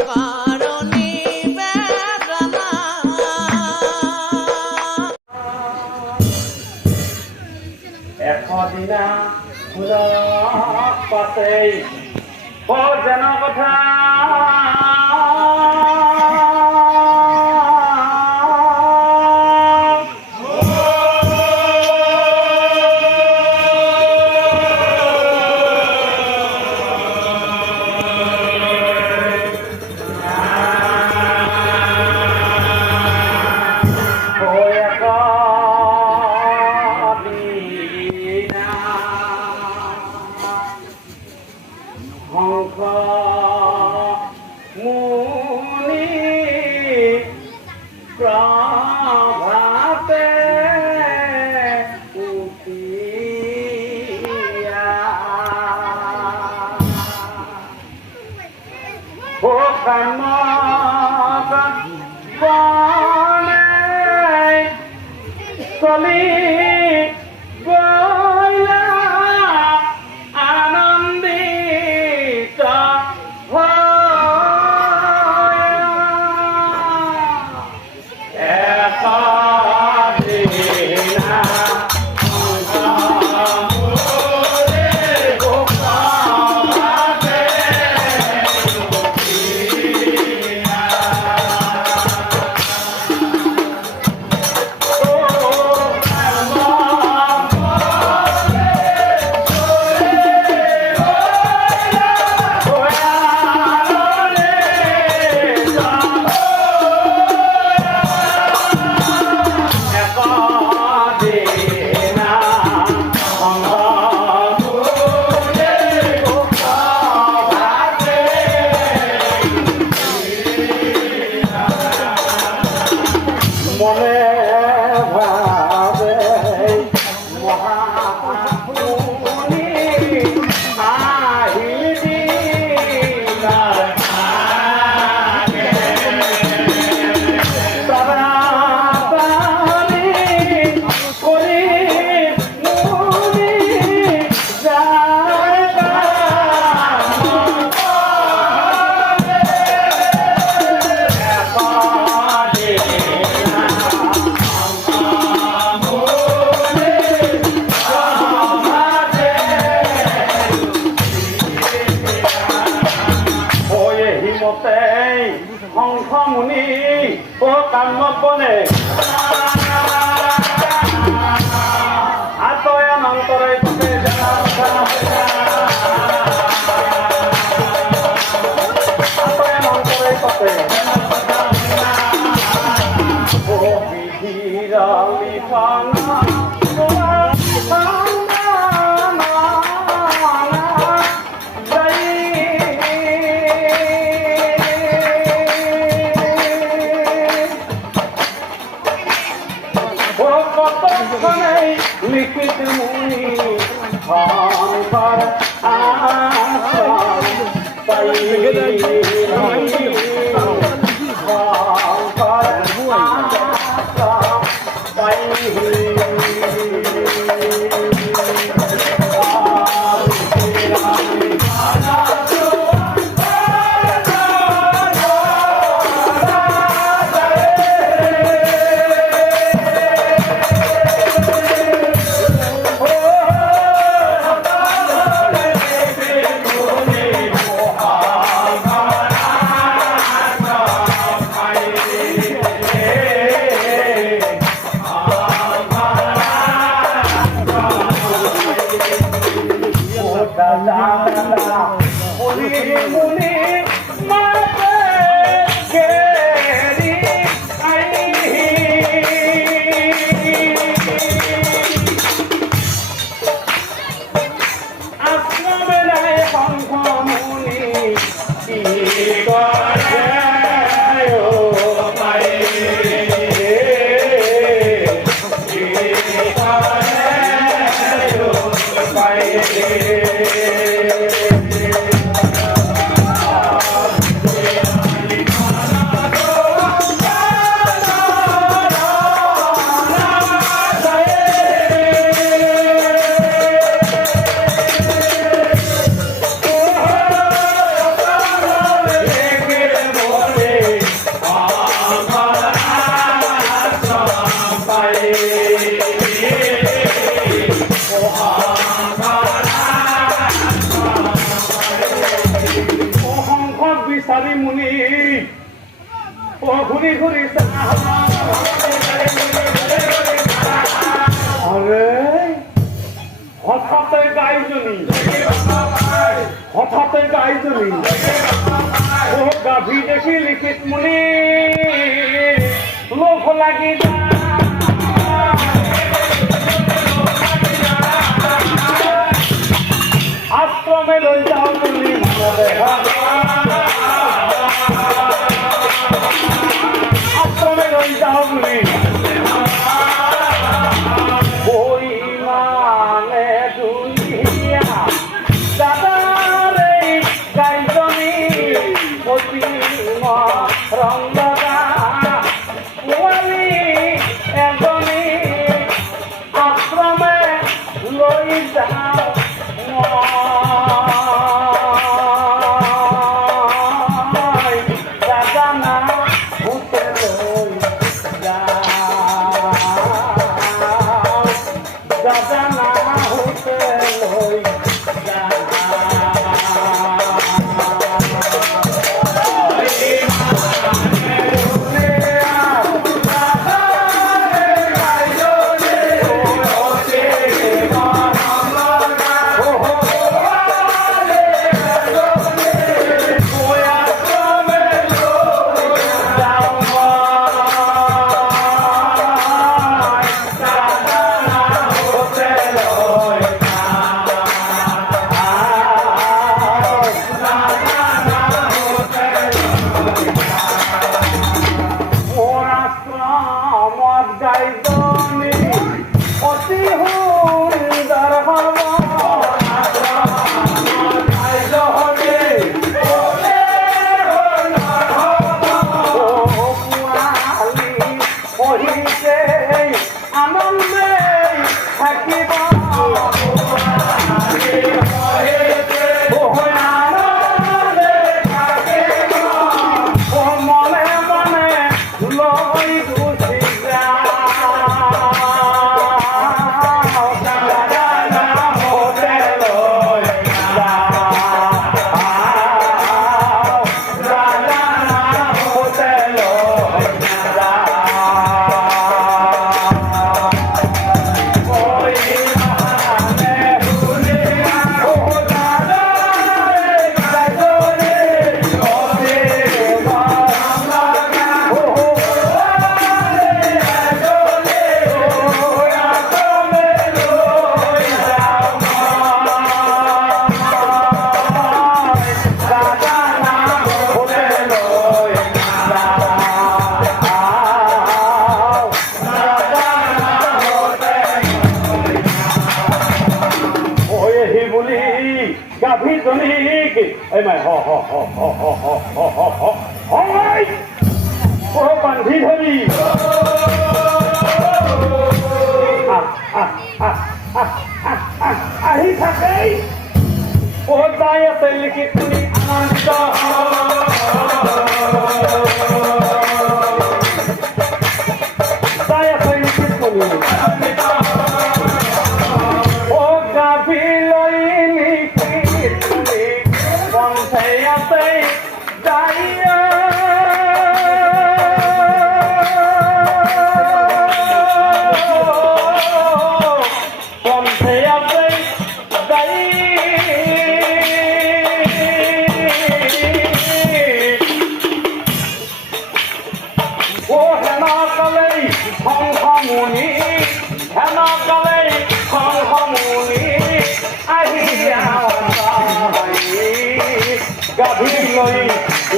করনি বেদনা এদিনা ফুল পাতে যেন কথা প্রভাতে উঠিয়া ও কামক বনে চলি গলা আনন্দিত মনে ভাবে মহামুনি আহিদিনার আগে তাড়াতাড়ি করি মুনি যায় হংসমুনি ও কাম্যপনে আতয়া নন্তরে পথে আতয়া নন্তরে পথে ও বিধিরা লিখানা লিখিত মুনি সংসার আশ্রম পাই সংসার আশ্রম পাই মুনি মাতে গেরি আশ্রমে নাই হংসমুনি কি করে সারি মুনি ও ঘুরি ঘুরি আরে হঠাৎ গাইজনি হঠাৎ গাইজনি ও গাভী দেখি লিখিত মুনি লোভ লাগি আশ্রমে লই যাও তুমি আশ্রমে লই যাও তুমি ওই মানে দুনিয়া দাদারে গাইজনি অতি রঙ্গা ওয়ালি এজনি আশ্রমে লই যাও Ê mày ho ho ho ho ho ho ho ho ho ho ơi cô bằng thi thôi đi hít thật đấy cô tay tay lịch tuni ananda tay tay lịch tuni ô cà phê lôi thầy tây đại còn thầy tây đại ô hẹn nó lấy không không muốn đi hẹn nó lấy không không muốn đi ai nào গাভী লই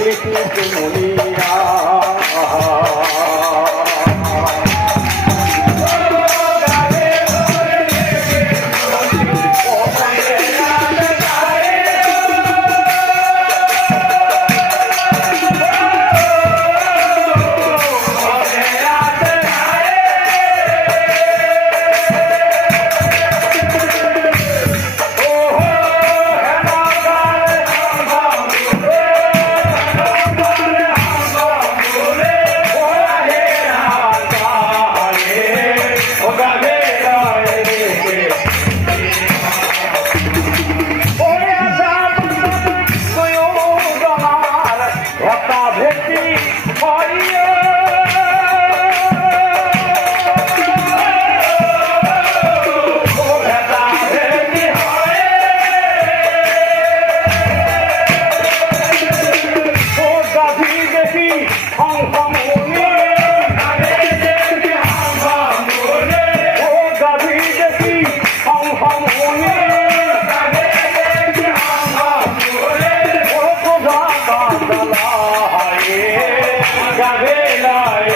লিখিতে মুনিয়া গায়ে গাবে লাই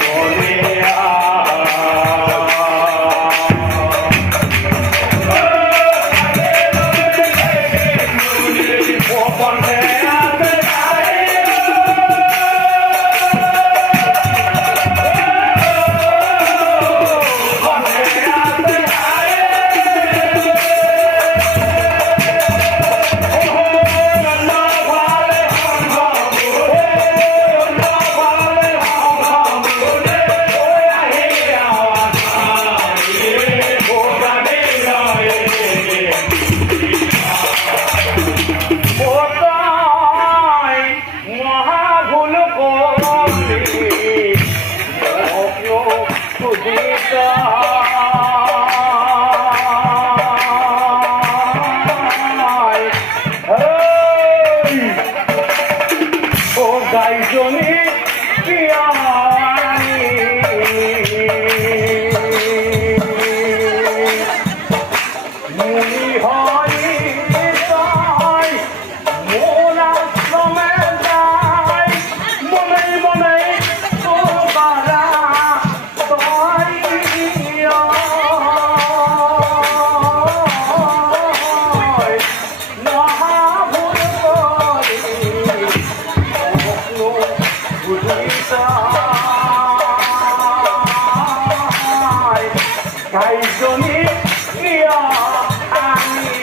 মনিয়া গাইজনী পিয়ানি মুনি হয় তাই মোনা শ্রমে যায় মনে মনে তোবারা তাই গাইজনী প্রিয়া আমি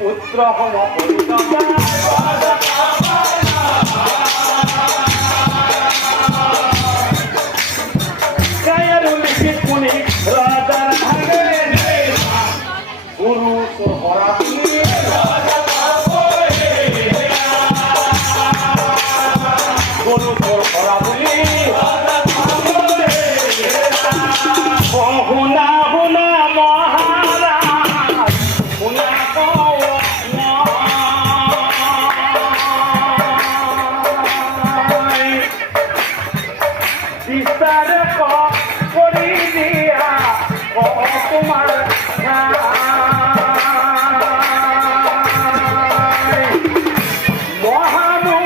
পুত্র হম লিখিত মুনি রাজা গুরু হরা গুরু হরা বলি হুনা হুনা মহারাজ হুনা বিস্তার করি দিয়া তোমার মহানু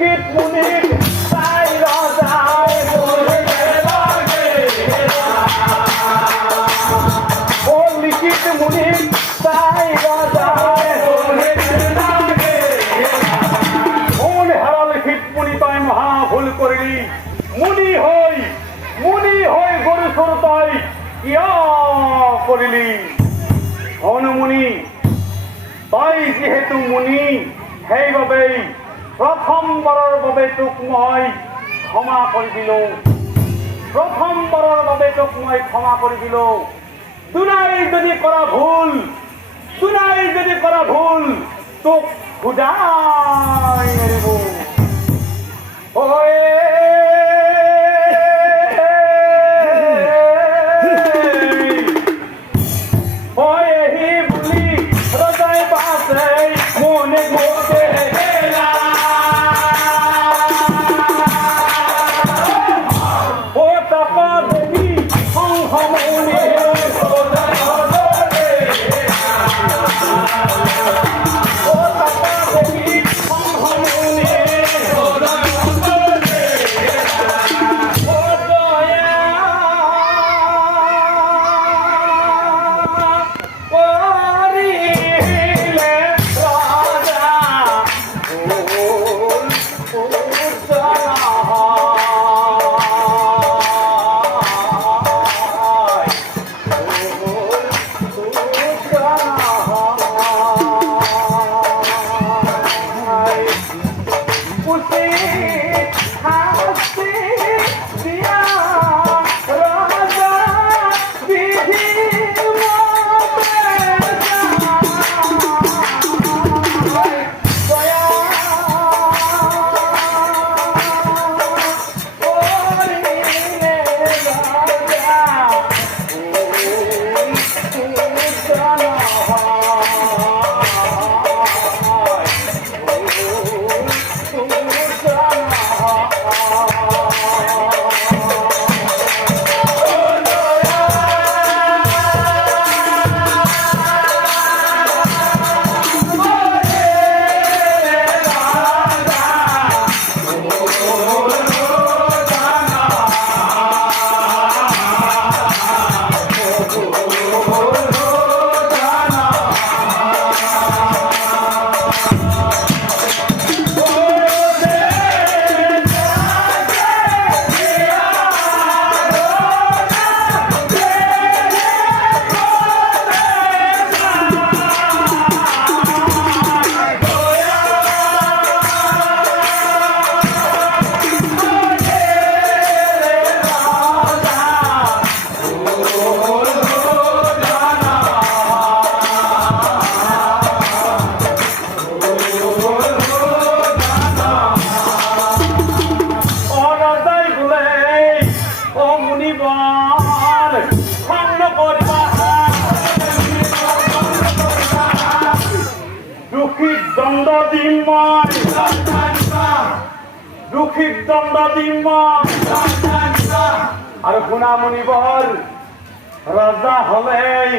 লিখিত মুনির তাই রাজায় বলিতে লাগে ও লিখিত মুনির তাই রাজায় বলিতে লাগে মন হারা লিখিত মুনি তাই মহা ভুল করিলি মুনি হই গরু সর তাই ইয়া করিলি অনুমুনি তাই যেহেতু মুনি সেইবাবেই প্ৰথমবাৰৰ বাবে তোক মই ক্ষমা কৰি দিলোঁ প্ৰথমবাৰৰ বাবে তোক মই ক্ষমা কৰি দিলোঁ দুনাই যদি কৰা ভুল তোক খুদাই নেৰিব দুঃখীর দণ্ড দিম আর গুণামণি বল রাজা হলেই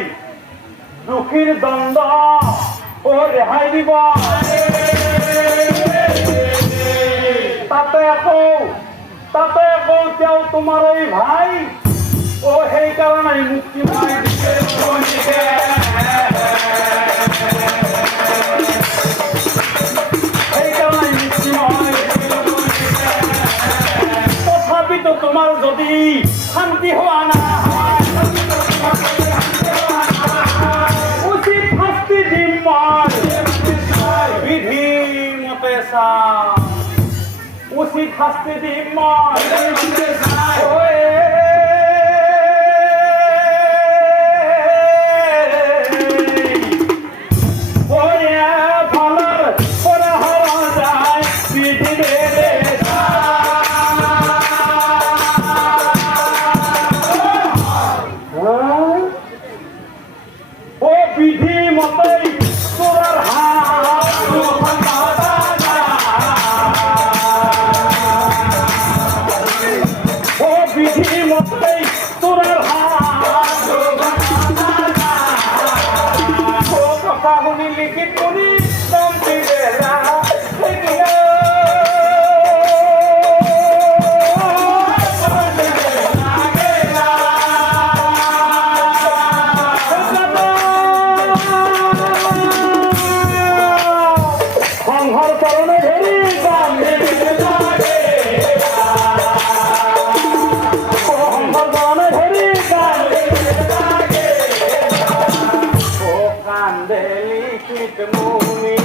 দুঃখীর দণ্ড ও রেহাই দিব তাতে আকৌ তেওঁ তোমাৰ এই ভাই ও সেইকাৰণে মুক্তি পাই তথাপিতো তোমাৰ যদি শান্তি হোৱা নাই উচিত শাস্তি দিম মই বিধি মতে উচিত শাস্তি দিম মই বিধি মতেই তোরার ও বিধি ধরি গানে লাগে ও আমার গানে ধরি গানে লাগে ও কান্দে লিখিত মুনি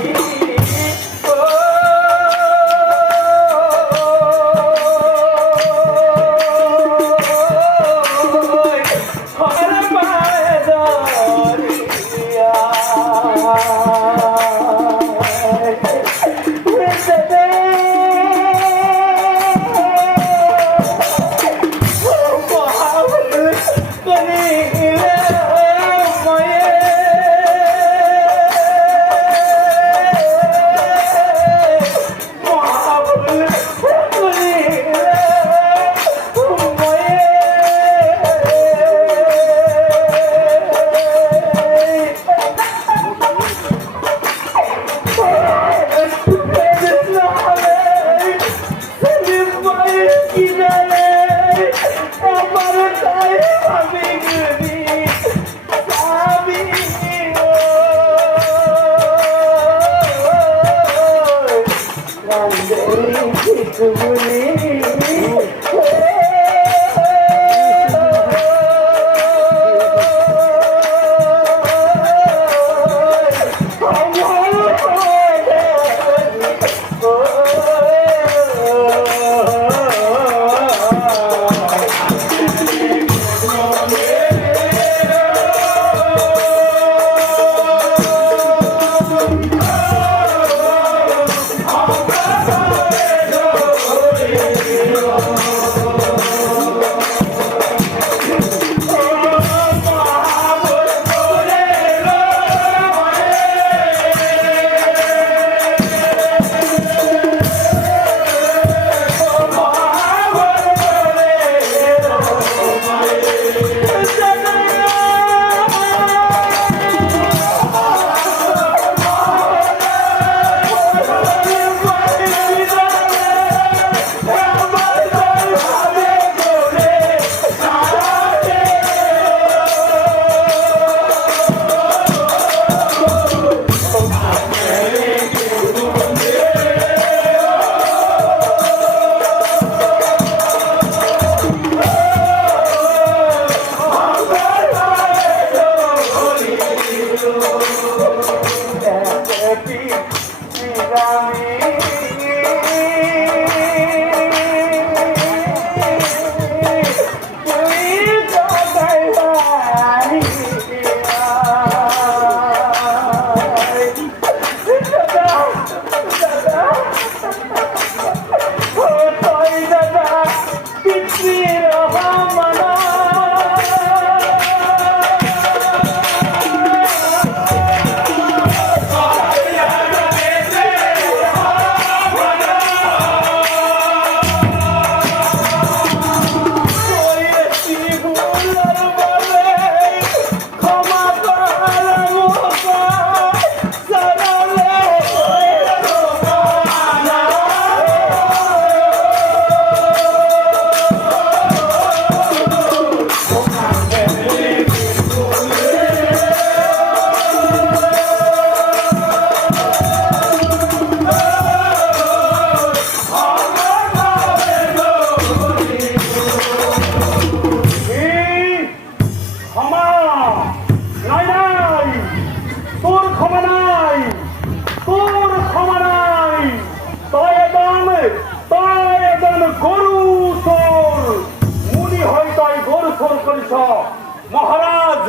মহারাজ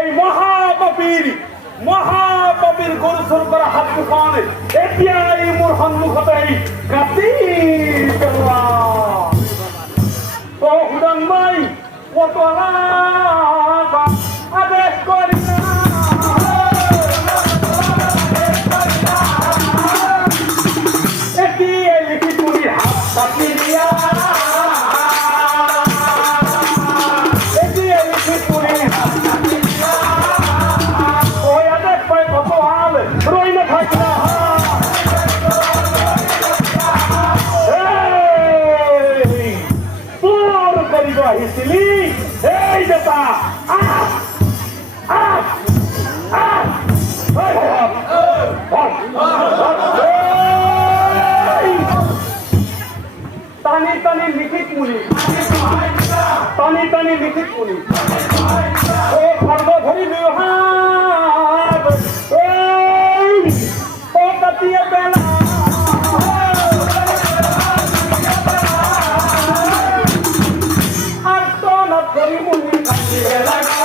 এই মহাপাপীর গরু চোর করা হাত দুখন এতিয়াই মোৰ সন্মুখতে কাটি পেলোৱা তো সুদান মাই কত আদেশ কৰি এতিয়াই লিখি কৰি হাত কাটি দিয়া Hey, Deta! মুনি টানি টানি লিখিত মুনি ও খর্গ ধরি বিহার ও কাটিয়ে বেলা আর তো না ধরি মুনি কাটিয়ে বেলা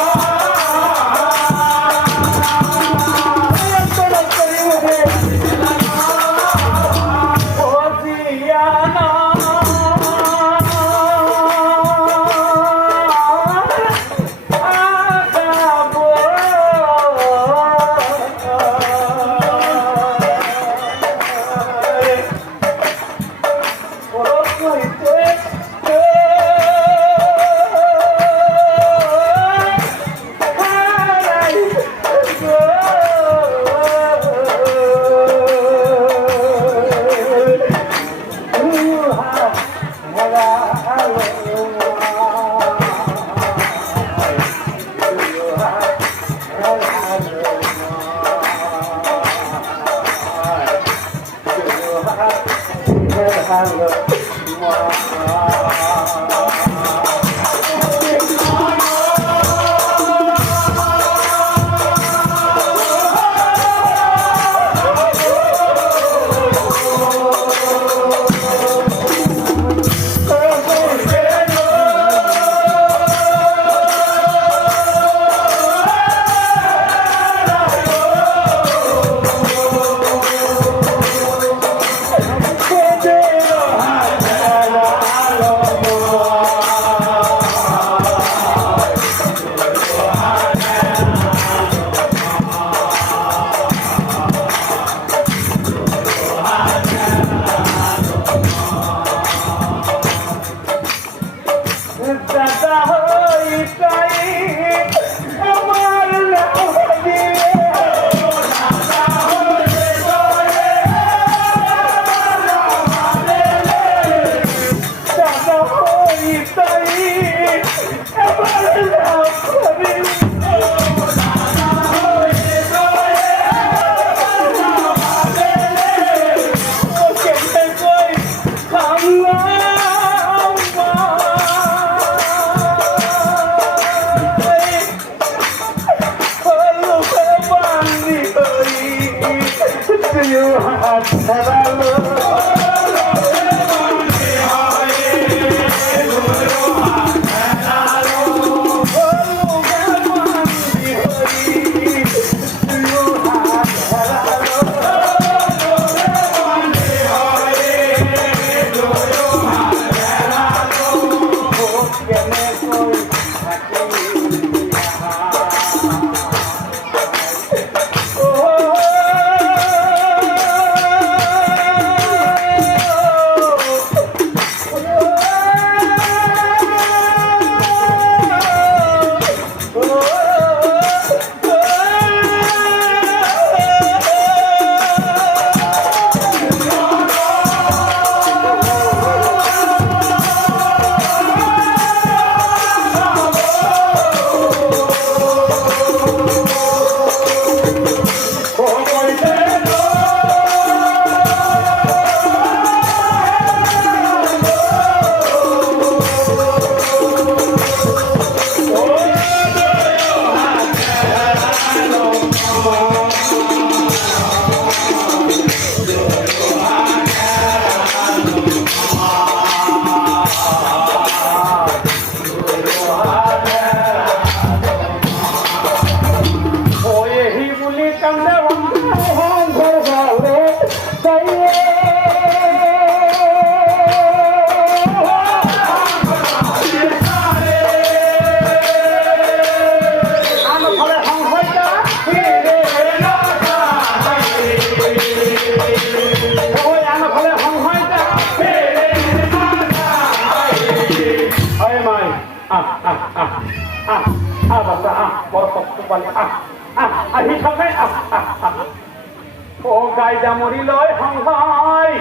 ও গাইদা মরি লয় সংসাই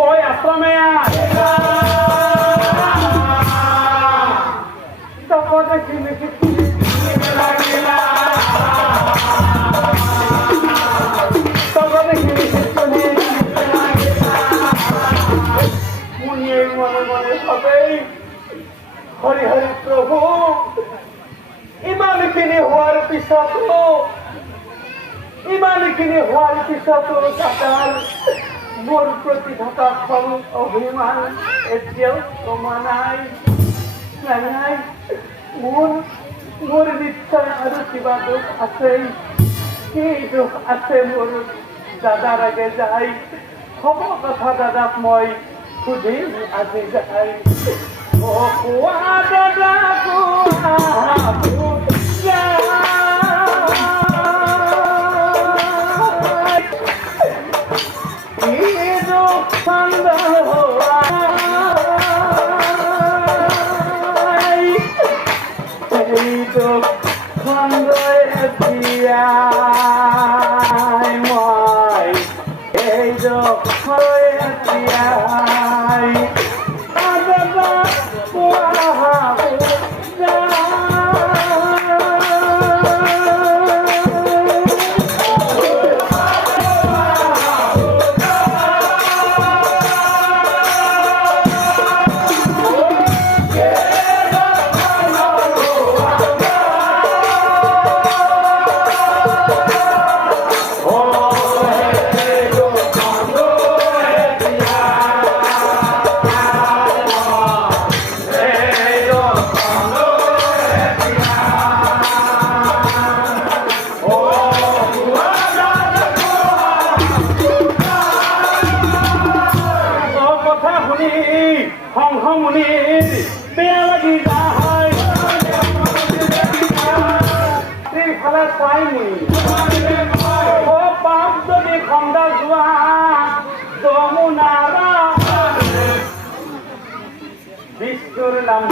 ওই আশ্রমে মনে মনে সবেই হৰি হৰি প্ৰভু ইমানখিনি হোৱাৰ পিছতো দাদাৰ মোৰ প্ৰতি থকা খং অভিমান এতিয়াও কমা নাই নাই মোৰ নিশ্চয় আৰু কিবা দুখ আছেই কি দুখ আছে মোৰ দাদাৰ আগে যাই হ'ব কথা দাদাক মই সুধিম আজি যাই অ কোৱা দাদা বিষ্ণুর নাম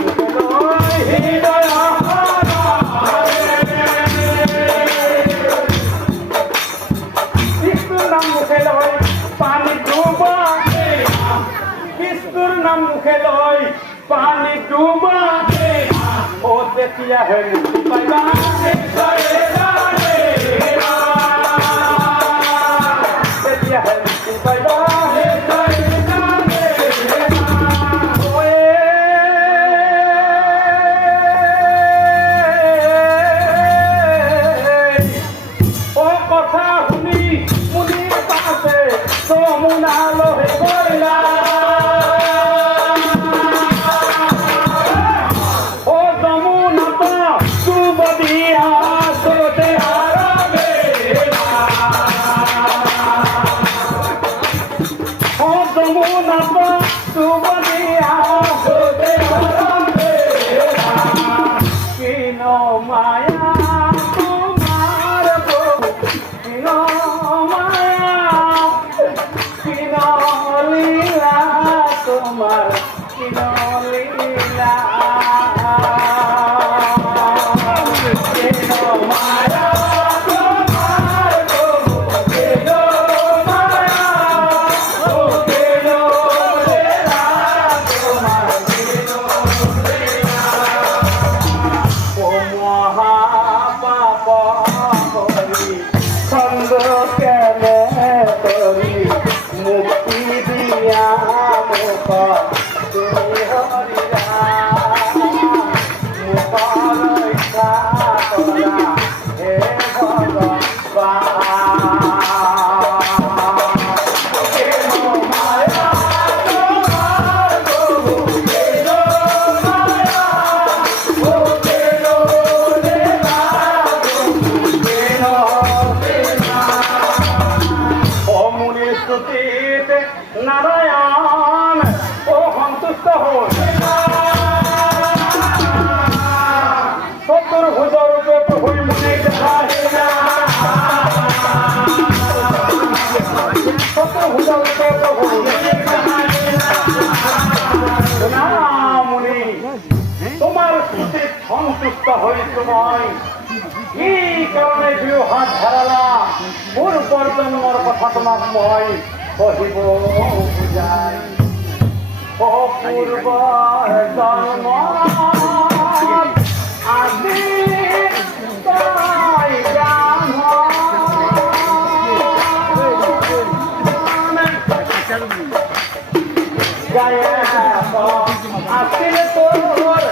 বিষ্ণুর নাম মুখে লয় পানি ডুবা বিষ্ণুর নাম মুখে লয় পানি ডুবা ও তেতিয়া হে মুক্তি পাইবা তেতিয়া হে মুক্তি পাইবা নারায়ণ ও সন্তুষ্ট হল সত্তর ভুজর রূপে প্রভু মনে সত্তর ভুজর রূপে প্রভু মুনি তোমার স্তুতি সন্তুষ্ট হইছো মই এই কারণে দুই হাত হারালা মোর পরজন্মর কথা তোমাক মই কহিব বুঝাই অপূর্ব জন্ম আজি তাই গায়ে আছিল তোর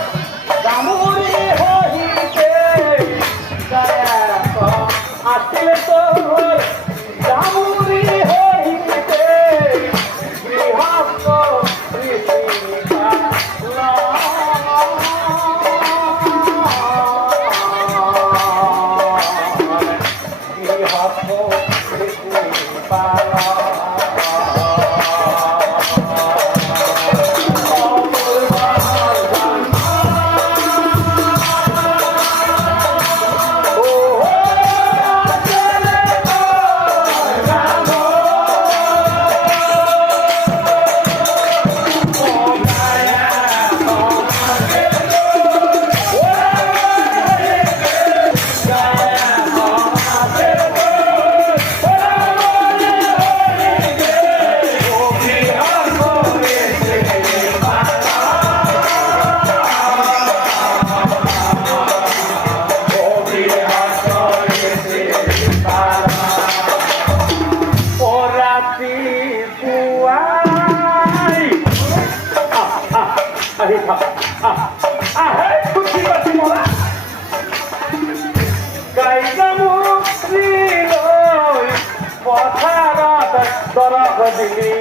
আহি থাক আহে খুচি পাতি মৰা গাইজামুৰি লৈ পথাৰত দৰৱ দিলি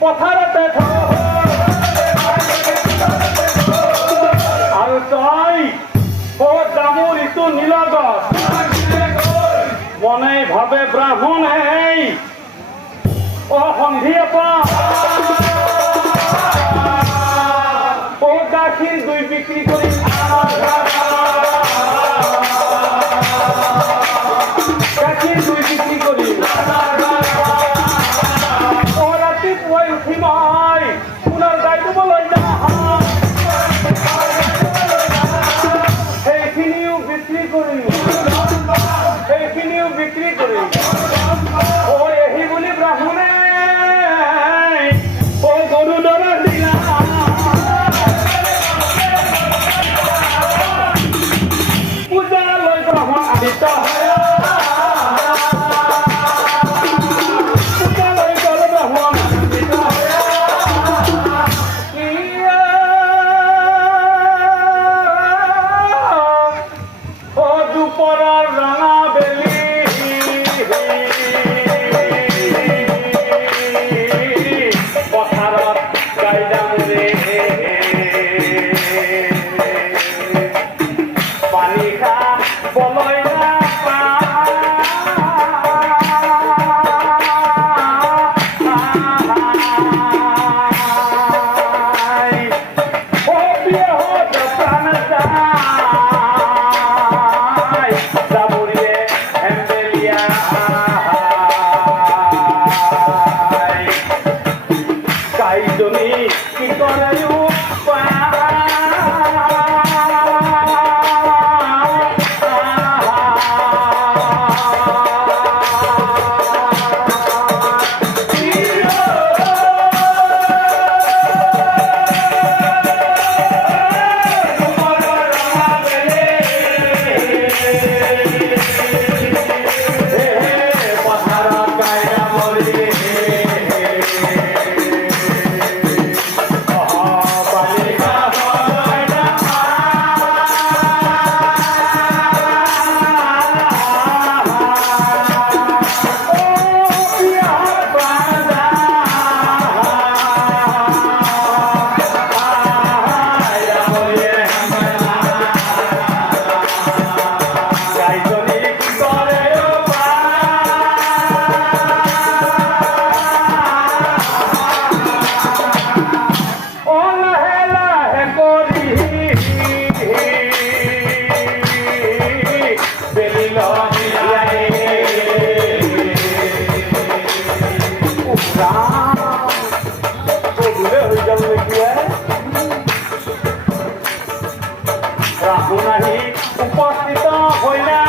পথাৰতে আৰু তই দামোৰ ইটো নীলগছ মনে ভাবে ব্ৰাহ্মণে সন্ধিয়া গাখীৰ দুই বিক্ৰী কৰি গাখীৰ দুই বিক্ৰী কৰি পুৱাই উঠি মই পুনৰ গাই ধুবলৈ যাওঁ সেইখিনিও বিক্ৰী কৰি এহি বুলি ব্ৰাহ্মণে গৰু দৰা দিলা পূজা লৈ ব্ৰাহ্মণ আদিত্য উপস্থিত হইলা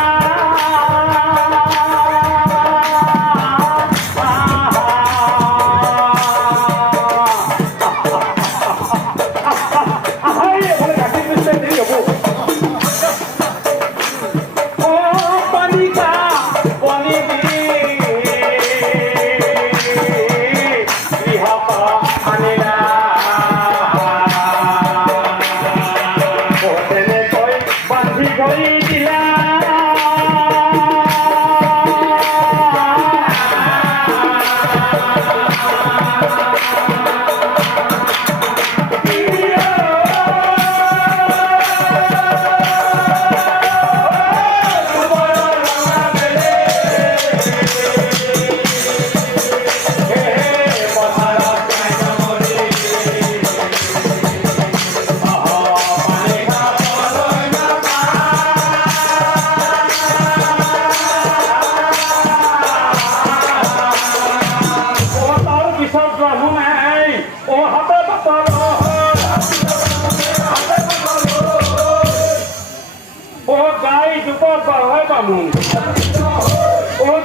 গাই দুপত বাৰহে বামুণ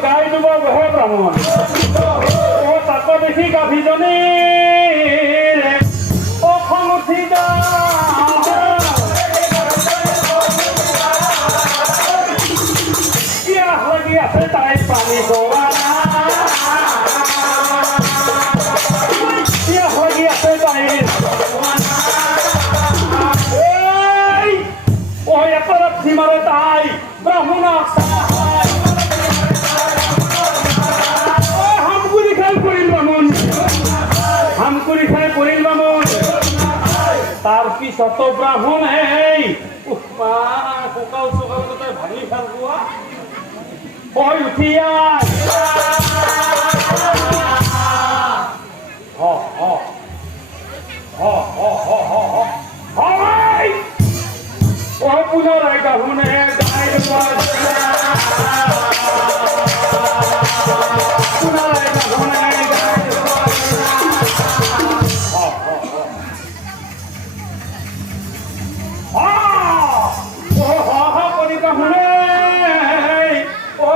গাই দুব বহে ব্ৰাহ্মণ তাক দেখি গাভীজনী খং উঠি পিয়াহ লাগি আছে তাই পানী যোৱা পিয়াহ লাগি আছে তাই একেবাৰে সীমাৰে তাই ব্ৰাহ্মণক হামকুৰি খাই পৰিল বামুণ তাৰ পিছতো ব্ৰাহ্মণ শুকাল চোকাল গোটেই ভাঙি খাল পোৱা উঠিয়া পুনৰাই গাভৰুণে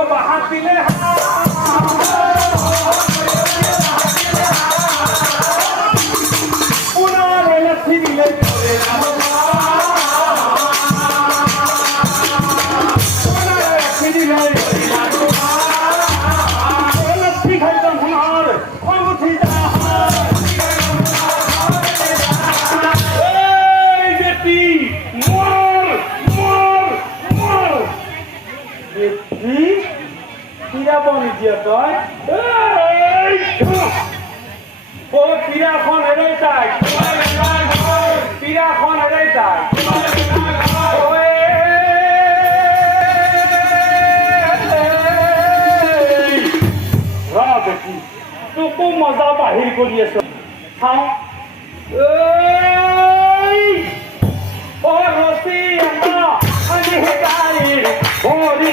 বাহাত দিলে পুনৰাই লাঠি দিলে পীড়াখন এড়াই তাই পীড়াখন এড়াই তাই দেখি তোকো মজা বাহিৰ কৰি আছ চাওঁ ৰচি এটা আনি গাড়ী ভৰি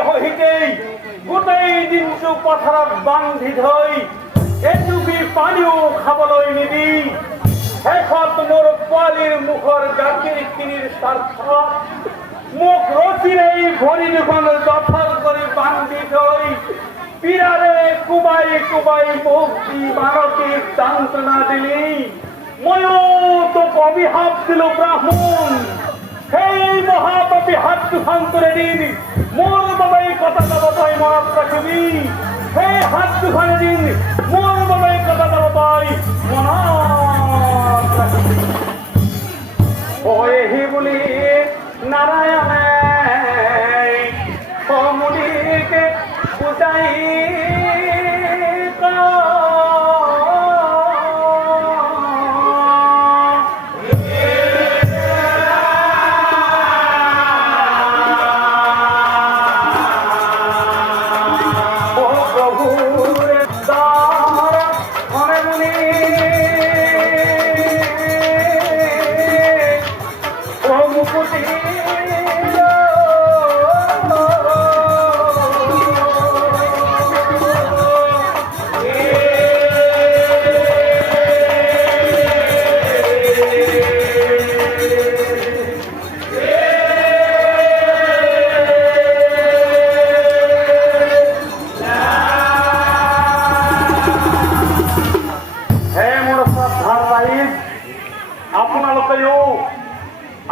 সহিতেই গোটেই দিনটো পথাৰত বান্ধি থৈ এটুপি পানীও খাবলৈ নিদি শেষত মোৰ পোৱালীৰ মুখৰ গাখীৰখিনিৰ স্বাৰ্থত মোক ৰছীৰে ভৰি দুখন জঠৰ কৰি বান্ধি থৈ পীড়াৰে কোবাই কোবাই মোক দি মানসিক যন্ত্ৰণা দিলি ময়ো তোক অভিশাপ দিলো ব্ৰাহ্মণ সেই মহাপাপী হাত দুখন তুলে দিন মোৰ বাবে কথা যাব তই মনত ৰাখিবি সেই হাত দুখন দিন মোৰ বাবে কথা যাব তই মনত ৰাখিবি ঐহি বুলি নাৰায়ণে সমুদিকে বুজাই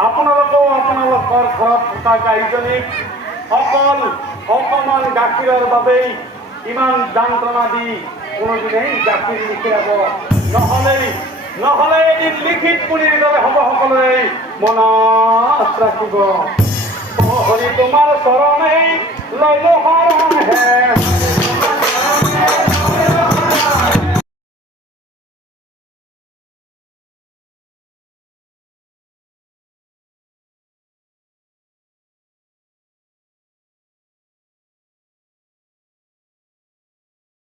আপোনালোকেও আপোনালোকৰ ঘৰত থকা গাইজনীক অকল অকণমান গাখীৰৰ বাবেই ইমান যন্ত্ৰণা দি কোনোদিনেই গাখীৰ নিখীৰাব নহ'লে এদিন লিখিত পুলিৰ দৰে হ'ব সকলোৰে মনত ৰাখিব হৰি তোমাৰ চৰণেই লৈ হে